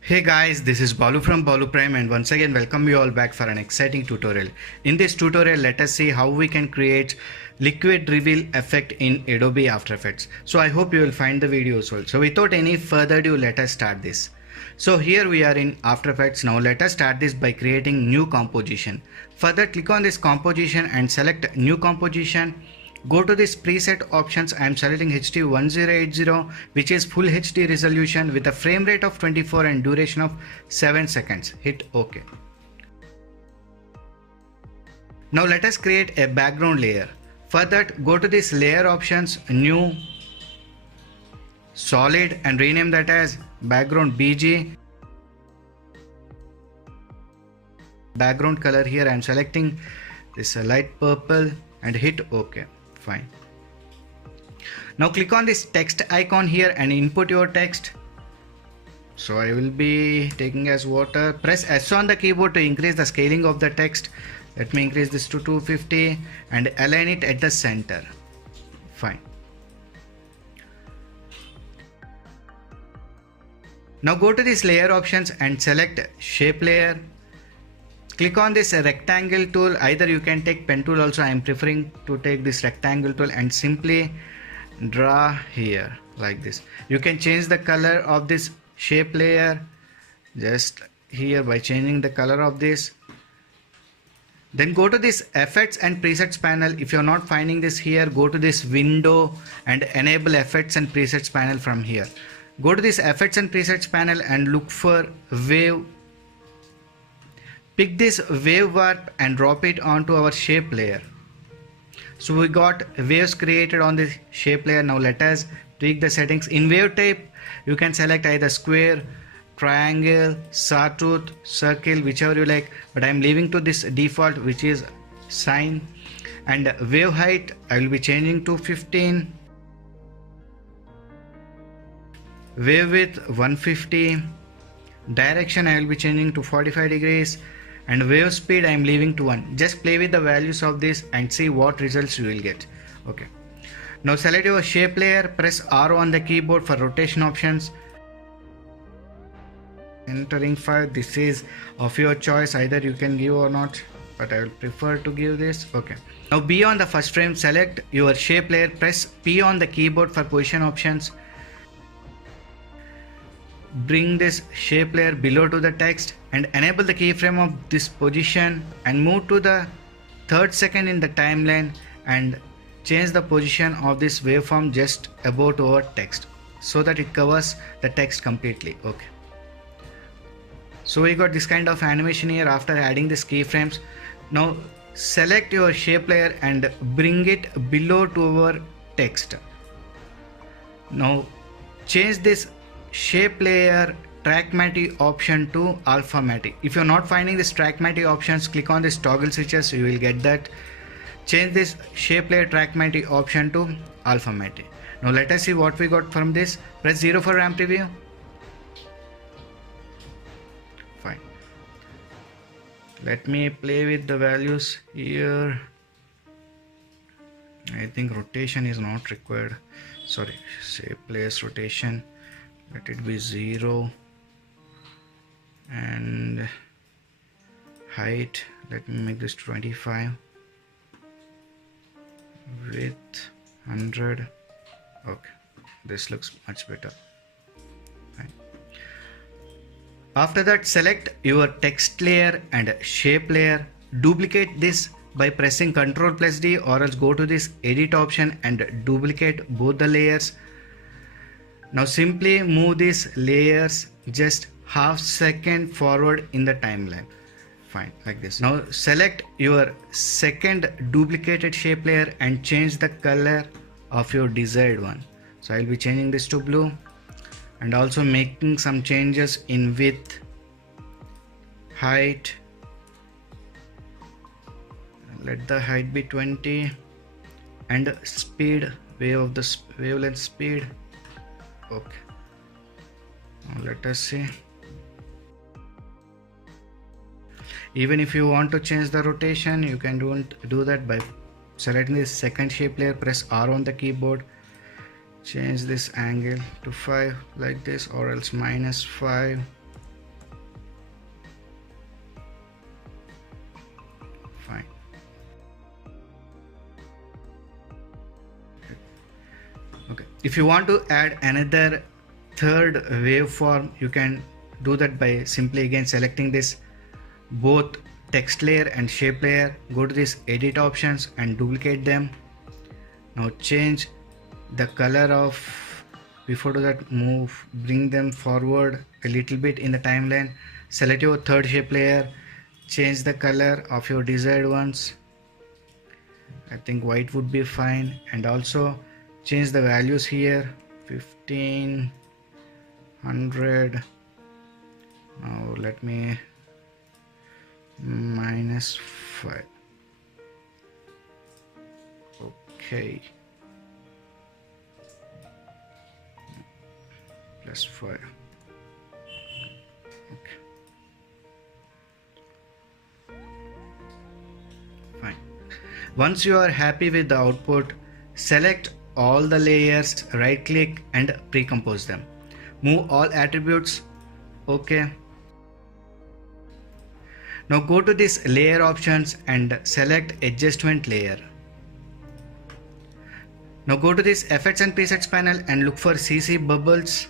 Hey guys, this is Balu from Balu Prime and once again welcome you all back for an exciting tutorial. In this tutorial, let us see how we can create liquid reveal effect in Adobe After Effects. So I hope you will find the video useful. So without any further ado, let us start this. So here we are in After Effects. Now let us start this by creating new composition. Further, click on this composition and select new composition. Go to this preset options. I am selecting HD1080, which is full HD resolution with a frame rate of 24 and duration of 7 seconds. Hit OK. Now let us create a background layer. For that, go to this layer options, new, solid, and rename that as background BG. Background color here I am selecting this light purple and hit OK. Fine. Now click on this text icon here and input your text. So I will be taking as water. Press S on the keyboard to increase the scaling of the text. Let me increase this to 250 and align it at the center. Fine. Now go to this layer options and select shape layer. Click on this rectangle tool. Either you can take pen tool also. I am preferring to take this rectangle tool and simply draw here like this. You can change the color of this shape layer just here by changing the color of this. Then go to this effects and presets panel. If you're not finding this here, go to this window and enable effects and presets panel from here. Go to this effects and presets panel and look for wave. Pick this wave warp and drop it onto our shape layer. So we got waves created on this shape layer. Now let us tweak the settings. In wave type, you can select either square, triangle, sawtooth, circle, whichever you like, but I am leaving to this default, which is sine. And wave height I will be changing to 15. Wave width 150. Direction I will be changing to 45 degrees. And wave speed I am leaving to 1. Just play with the values of this and see what results you will get. Okay. Now select your shape layer, press R on the keyboard for rotation options. Entering 5. This is of your choice, either you can give or not, but I will prefer to give this. Okay. Now be on the first frame, select your shape layer, press P on the keyboard for position options. Bring this shape layer below to the text and enable the keyframe of this position and move to the 3rd second in the timeline and change the position of this waveform just above our text so that it covers the text completely. Okay. So we got this kind of animation here after adding these keyframes. Now select your shape layer and bring it below to our text. Now change this shape layer track matte option to alpha matte. If you're not finding this track matte options, click on this toggle switches, you will get that. Change this shape layer track matte option to alpha matte. Now let us see what we got from this. Press 0 for ramp preview. Fine. Let me play with the values here. I think rotation is not required. Sorry, shape layers rotation. Let it be 0 and height, let me make this 25, width 100. Okay, this looks much better. Fine. After that, select your text layer and shape layer. Duplicate this by pressing Ctrl+D, or else go to this edit option and duplicate both the layers. Now simply move these layers just half second forward in the timeline. Fine, like this. Now select your second duplicated shape layer and change the color of your desired one. So I'll be changing this to blue and also making some changes in width, height. Let the height be 20 and speed, wavelength speed. Okay, now let us see. Even if you want to change the rotation, you can do that by selecting this second shape layer, press R on the keyboard, change this angle to 5 like this, or else -5, If you want to add another third waveform, you can do that by simply again selecting this both text layer and shape layer. Go to this edit options and duplicate them. Now change the color of, before that bring them forward a little bit in the timeline. Select your third shape layer, change the color of your desired ones. I think white would be fine, and also change the values here, 1500. Now let me -5. Okay, +5. Okay, fine. Once you are happy with the output, select all the layers, right click and pre-compose them. Move all attributes. Okay. Now go to this layer options and select adjustment layer. Now go to this effects and presets panel and look for CC bubbles.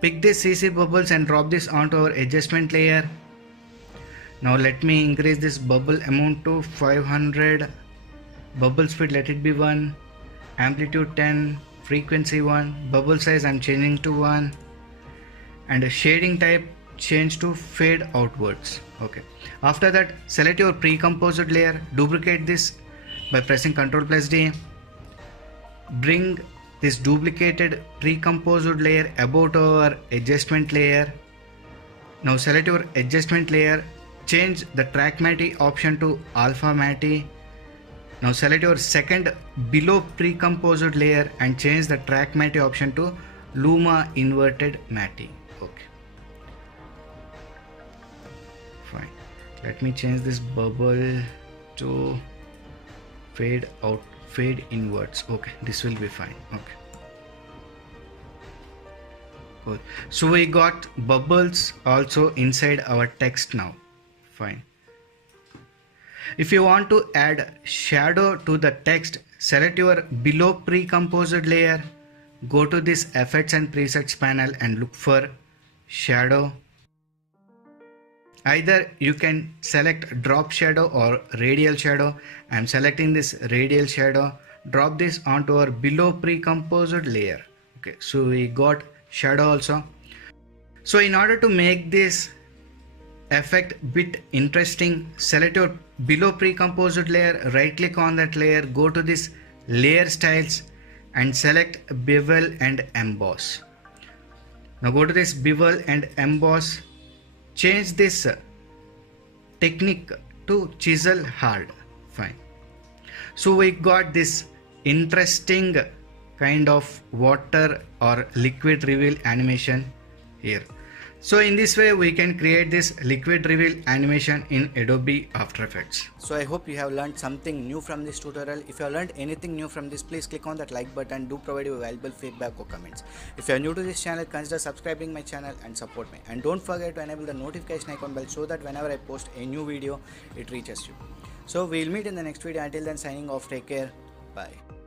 Pick this CC bubbles and drop this onto our adjustment layer. Now let me increase this bubble amount to 500. Bubble speed, let it be 1. Amplitude 10. Frequency 1. Bubble size I'm changing to 1. And a shading type, change to fade outwards. Okay. After that, select your pre-composed layer, duplicate this by pressing Ctrl+D. Bring this duplicated pre-composed layer above our adjustment layer. Now select your adjustment layer, change the track matte option to alpha matte. Now select your second below pre-composed layer and change the track matte option to Luma inverted matte. Okay, fine. Let me change this bubble to fade out, fade inwards. Okay, this will be fine. Okay, cool. So we got bubbles also inside our text now. Fine. If you want to add shadow to the text, select your below pre-composed layer, go to this effects and presets panel and look for shadow. Either you can select drop shadow or radial shadow. I am selecting this radial shadow. Drop this onto our below pre-composed layer. Okay, so we got shadow also. So in order to make this effect bit interesting, select your below pre-composed layer, right click on that layer, go to this layer styles and select bevel and emboss. Now go to this bevel and emboss, change this technique to chisel hard. Fine. So we got this interesting kind of water or liquid reveal animation here. So in this way we can create this liquid reveal animation in Adobe After Effects. So I hope you have learned something new from this tutorial. If you have learned anything new from this, please click on that like button. Do provide your valuable feedback or comments. If you are new to this channel, consider subscribing my channel and support me. And don't forget to enable the notification icon bell so that whenever I post a new video, it reaches you. So we'll meet in the next video. Until then, signing off. Take care. Bye.